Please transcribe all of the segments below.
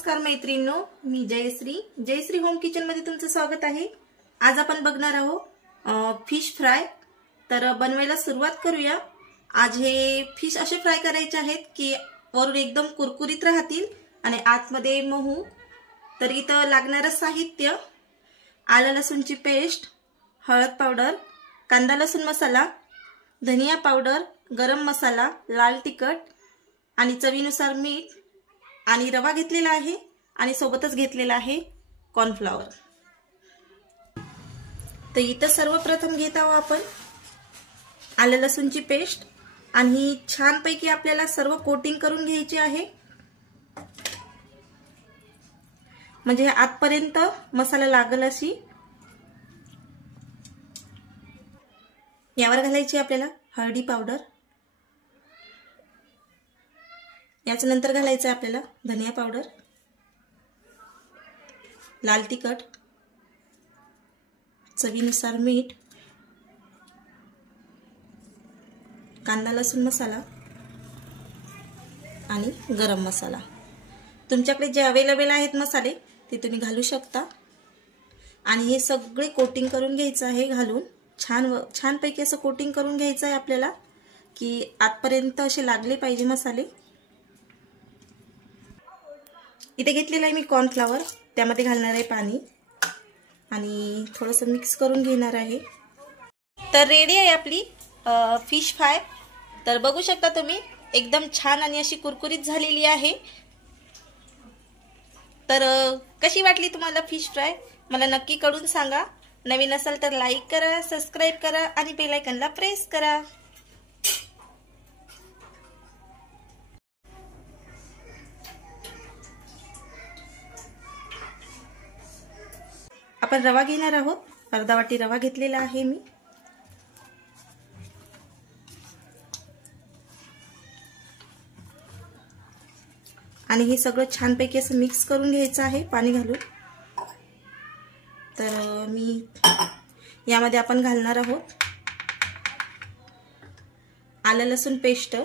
नमस्कार मैत्रिणींनो, मी Jayashree home kitchen मध्ये तुमचं स्वागत आहे। आज आपण बघणार आहोत फिश फ्राय। तर बनवायला सुरुवात करूया। आज हे फिश असे फ्राय करायचे आहेत की वरून एकदम कुरकुरीत राहतील आणि आतमध्ये मऊ। तर इथं लागणारे साहित्य: आलं लसूणची पेस्ट, हळद पावडर, कांदा लसूण मसाला, धनिया पावडर, गरम मसाला, लाल तिखट आणि चवीनुसार मीठ आणि रवा घेतलेला आहे आणि सोबतच घेतलेला आहे कॉर्नफ्लॉवर। तर इथं सर्वप्रथम घेत आहोत आपण आलं लसूणची पेस्ट आणि छानपैकी आपल्याला सर्व कोटिंग करून घ्यायची आहे, म्हणजे आतपर्यंत मसाला लागेल अशी। यावर घालायची आपल्याला हळदी पावडर, याच नंतर घालायचं आहे आपल्याला धनिया पावडर, लाल तिखट, चवीनुसार मीठ, कांदा लसूण मसाला आणि गरम मसाला। तुमच्याकडे जे अवेलेबल आहेत मसाले ते तुम्ही घालू शकता आणि हे सगळे कोटिंग करून घ्यायचं आहे। घालून छानपैकी असं कोटिंग करून घ्यायचं आहे आपल्याला की आतपर्यंत असे लागले पाहिजे मसाले। इथे घेतलेला आहे मी कॉर्नफ्लॉवर, त्यामध्ये घालणार आहे पाणी आणि थोडंसं मिक्स करून घेणार आहे। तर रेडी आहे आपली फिश फ्राय। तर बघू शकता तुम्ही एकदम छान आणि अशी कुरकुरीत झालेली आहे। तर कशी वाटली तुम्हाला फिश फ्राय मला नक्की कळून सांगा। नवीन असाल तर लाईक करा, सबस्क्राइब करा आणि बेल आयकॉनला प्रेस करा। आपण रवा घेणार आहोत, अर्धा वाटी रवा घेतलेला आहे मी। आणि हे सगळं छानपैकी असं मिक्स करून घ्यायचं आहे पाणी घालून। तर मी यामध्ये आपण घालणार आहोत आलं लसूण पेस्ट,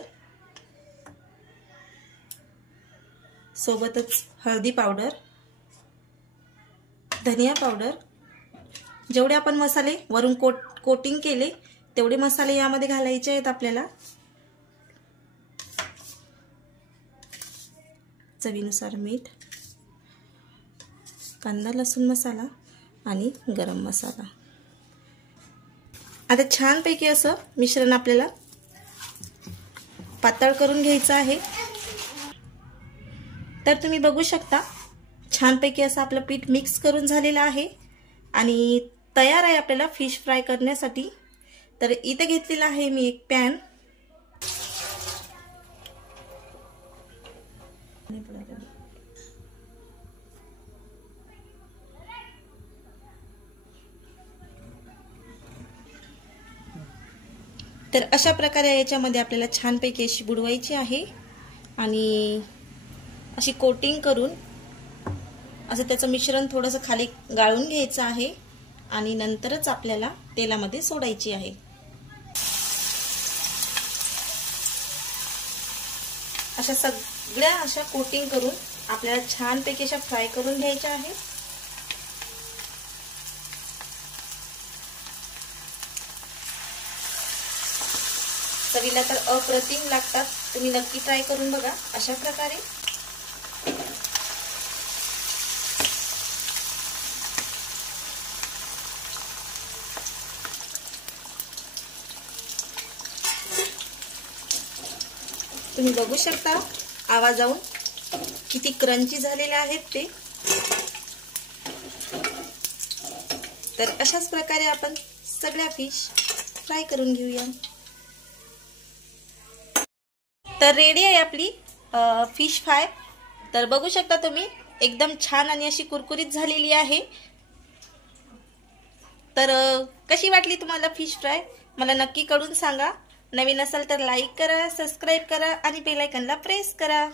सोबतच हळदी पावडर, धनिया पावडर, जेवढे आपण मसाले वरून कोटिंग केले तेवढे मसाले यामध्ये घालायचे आहेत आपल्याला। चवीनुसार मीठ, कांदा लसूण मसाला आणि गरम मसाला। आता छानपैकी असं मिश्रण आपल्याला पातळ करून घ्यायचं आहे। तर तुम्ही बघू शकता छानपैकी असं आपलं पीठ मिक्स करून झालेलं आहे आणि तयार आहे आपल्याला फिश फ्राय करण्यासाठी। तर इथे घेतलेला आहे मी एक पॅन, तर अशा प्रकारे याच्यामध्ये आपल्याला छानपैकी अशी बुडवायची आहे आणि अशी कोटिंग करून असं त्याचं मिश्रण थोडंसं खाली गाळून घ्यायचं आहे आणि नंतरच आपल्याला तेलामध्ये सोडायची आहे। अशा सगळ्या अशा कोटिंग करून आपल्याला छानपैकी अशा फ्राय करून घ्यायच्या आहे। चवीला तर अप्रतिम लागतात, तुम्ही नक्की ट्राय करून बघा अशा प्रकारे। तुम्ही बघू शकता आवाजावरून किती क्रंची झालेले आहेत ते। तर अशाच प्रकारे आपण सगळ्या फिश फ्राय करून घेऊया। तर रेडी आहे आपली फिश फ्राय। तर बघू शकता तुम्ही एकदम छान आणि अशी कुरकुरीत झालेली आहे। तर कशी वाटली तुम्हाला फिश फ्राय मला नक्की कळून सांगा। नवीन असाल तर लाईक करा, सबस्क्राइब करा आणि बेल आयकॉनला प्रेस करा।